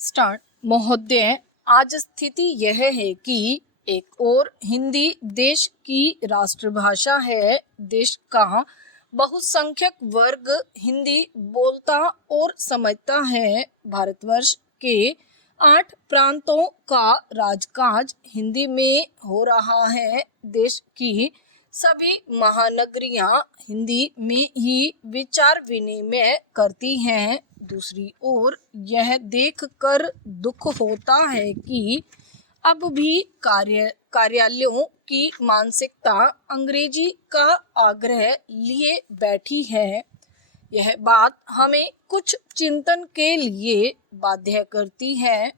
Start. महोदय, आज स्थिति यह है कि एक और हिंदी देश की राष्ट्रभाषा है। देश का बहुसंख्यक वर्ग हिंदी बोलता और समझता है। भारतवर्ष के 8 प्रांतों का राजकाज हिंदी में हो रहा है। देश की सभी महानगरियां हिंदी में ही विचार विनिमय करती हैं। दूसरी ओर यह देखकर दुख होता है कि अब भी कार्यालयों की मानसिकता अंग्रेजी का आग्रह लिए बैठी है। यह बात हमें कुछ चिंतन के लिए बाध्य करती है।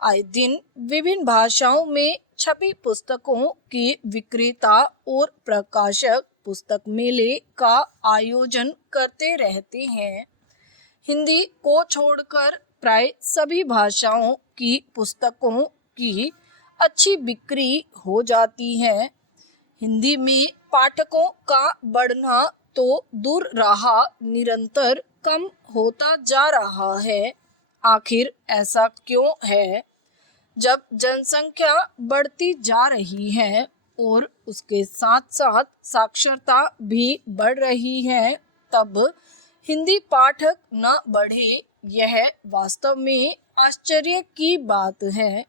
आए दिन विभिन्न भाषाओं में छपी पुस्तकों की विक्रेता और प्रकाशक पुस्तक मेले का आयोजन करते रहते हैं। हिंदी को छोड़कर प्राय सभी भाषाओं की पुस्तकों की अच्छी बिक्री हो जाती है। हिंदी में पाठकों का बढ़ना तो दूर रहा, निरंतर कम होता जा रहा है। आखिर ऐसा क्यों है? जब जनसंख्या बढ़ती जा रही है और उसके साथ साथ साक्षरता भी बढ़ रही है, तब हिंदी पाठक न बढ़े, यह वास्तव में आश्चर्य की बात है।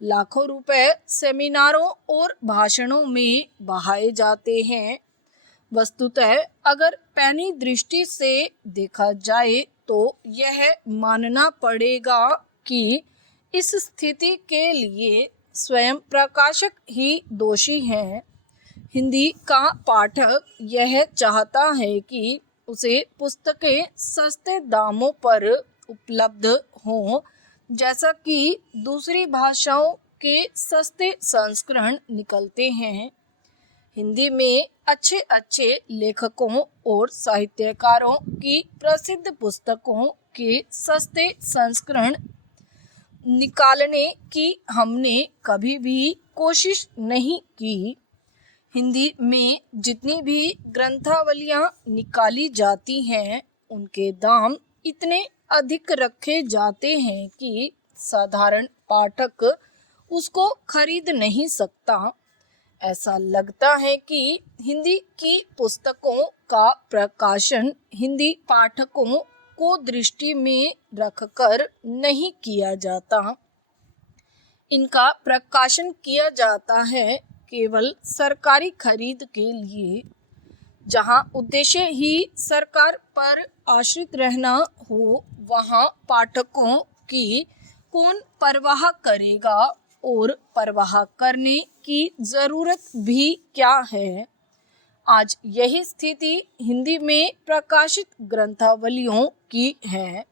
लाखों रुपए सेमिनारों और भाषणों में बहाए जाते हैं। वस्तुतः अगर पैनी दृष्टि से देखा जाए तो यह मानना पड़ेगा कि इस स्थिति के लिए स्वयं प्रकाशक ही दोषी हैं। हिंदी का पाठक यह चाहता है कि उसे पुस्तकें सस्ते दामों पर उपलब्ध हों, जैसा कि दूसरी भाषाओं के सस्ते संस्करण निकलते हैं। हिंदी में अच्छे अच्छे लेखकों और साहित्यकारों की प्रसिद्ध पुस्तकों के सस्ते संस्करण निकालने की हमने कभी भी कोशिश नहीं की। हिंदी में जितनी भी ग्रंथावलियाँ निकाली जाती हैं, उनके दाम इतने अधिक रखे जाते हैं कि साधारण पाठक उसको खरीद नहीं सकता। ऐसा लगता है कि हिंदी की पुस्तकों का प्रकाशन हिंदी पाठकों को दृष्टि में रखकर नहीं किया जाता। इनका प्रकाशन किया जाता है केवल सरकारी खरीद के लिए। जहां उद्देश्य ही सरकार पर आश्रित रहना हो, वहां पाठकों की कौन परवाह करेगा और परवाह करने की जरूरत भी क्या है। आज यही स्थिति हिंदी में प्रकाशित ग्रंथावलियों की है।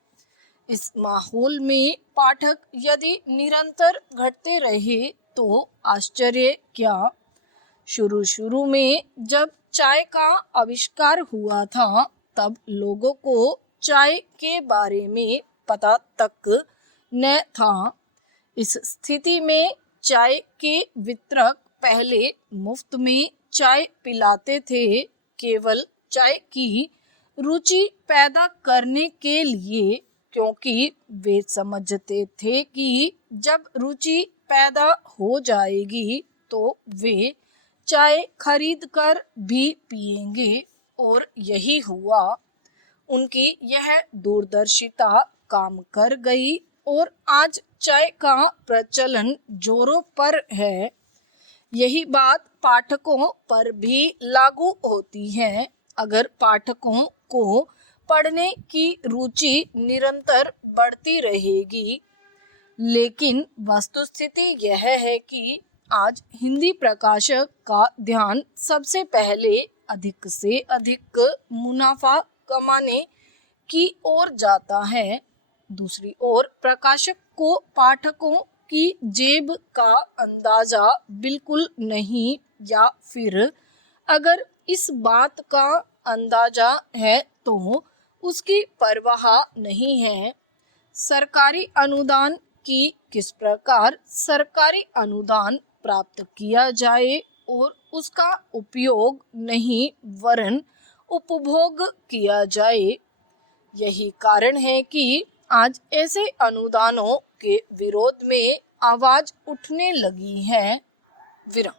इस माहौल में पाठक यदि निरंतर घटते रहे तो आश्चर्य क्या। शुरू में जब चाय का आविष्कार हुआ था, तब लोगों को चाय के बारे में पता तक न था। इस स्थिति में चाय के वितरक पहले मुफ्त में चाय पिलाते थे, केवल चाय की रुचि पैदा करने के लिए, क्योंकि वे समझते थे कि जब रुचि पैदा हो जाएगी तो वे चाय खरीद कर भी पिएंगे, और यही हुआ। उनकी यह दूरदर्शिता काम कर गई और आज चाय का प्रचलन जोरों पर है। यही बात पाठकों पर भी लागू होती है। अगर पाठकों को पढ़ने की रुचि निरंतर बढ़ती रहेगी, लेकिन वस्तुस्थिति यह है कि आज हिंदी प्रकाशक का ध्यान सबसे पहले अधिक से अधिक मुनाफा कमाने की ओर जाता है। दूसरी ओर प्रकाशक को पाठकों की जेब का अंदाजा बिल्कुल नहीं, या फिर अगर इस बात का अंदाजा है तो उसकी परवाह नहीं है। सरकारी अनुदान की किस प्रकार सरकारी अनुदान प्राप्त किया जाए और उसका उपयोग नहीं वरन उपभोग किया जाए। यही कारण है कि आज ऐसे अनुदानों के विरोध में आवाज उठने लगी है। विराम।